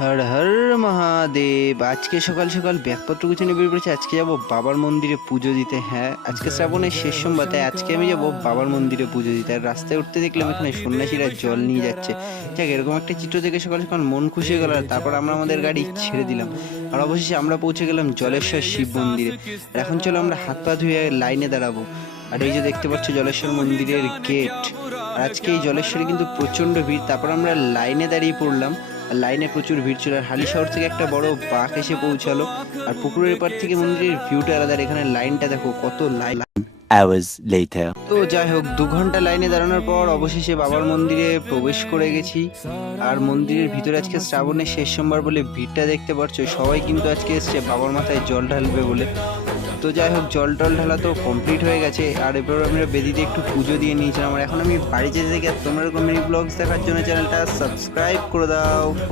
হর হর মহাদেব। আজকে সকাল সকাল ব্যাগপত্র গুছিয়ে বেরিয়ে পড়েছি। আজকে যাব বাবার মন্দিরে পুজো দিতে। হ্যাঁ, আজকে শ্রাবণের শেষ সোমবার, তাই আজকে আমি যাব বাবার মন্দিরে পুজো দিতে। আর রাস্তায় উঠতে দেখলাম এখানে সন্ন্যাসীরা জল নিয়ে যাচ্ছে। যাক, এরকম একটা চিত্র দেখে সকাল সকাল মন খুশি হয়ে গেল। আর তারপর আমরা আমাদের গাড়ি ছেড়ে দিলাম। আর অবশেষে আমরা পৌঁছে গেলাম জলেশ্বর শিব মন্দিরে। আর এখন চলো আমরা হাত পা ধুয়ে লাইনে দাঁড়াবো। আর এই যে দেখতে পাচ্ছ জলেশ্বর মন্দিরের গেট। আর আজকে এই জলেশ্বরে কিন্তু প্রচণ্ড ভিড়। তারপর আমরা লাইনে দাঁড়িয়ে পড়লাম। আর লাইনে প্রচুর ভিড় ছিল। আর হালিশহর থেকে একটা বড় বাস এসে পৌঁছালো। আর পুকুরের পাড় থেকে মন্দিরের ভিউটা আলাদা। আর এখানে লাইনটা দেখো, কত লাইন। hours later. তো যাই হোক, 2 ঘন্টা লাইনে দাঁড়ানোর পর অবশেষে বাবার মন্দিরে প্রবেশ করে গেছি। আর মন্দিরের ভিতরে আজকে শ্রাবণের শেষ সোমবার বলে ভিড়টা দেখতে পাচ্ছ। সবাই কিন্তু আজকে এসছে বাবার মাথায় জল ঢালবে বলে। তো যাই হোক, জল টল ঢালা তো কমপ্লিট হয়ে গেছে। আর এবার আমরা বেদিতে একটু পুজো দিয়ে নিয়েছিলাম। আর এখন আমি বাড়ি যেতে থেকে তোমরা এরকম মিনি ব্লগস দেখার জন্য চ্যানেলটা সাবস্ক্রাইব করে দাও।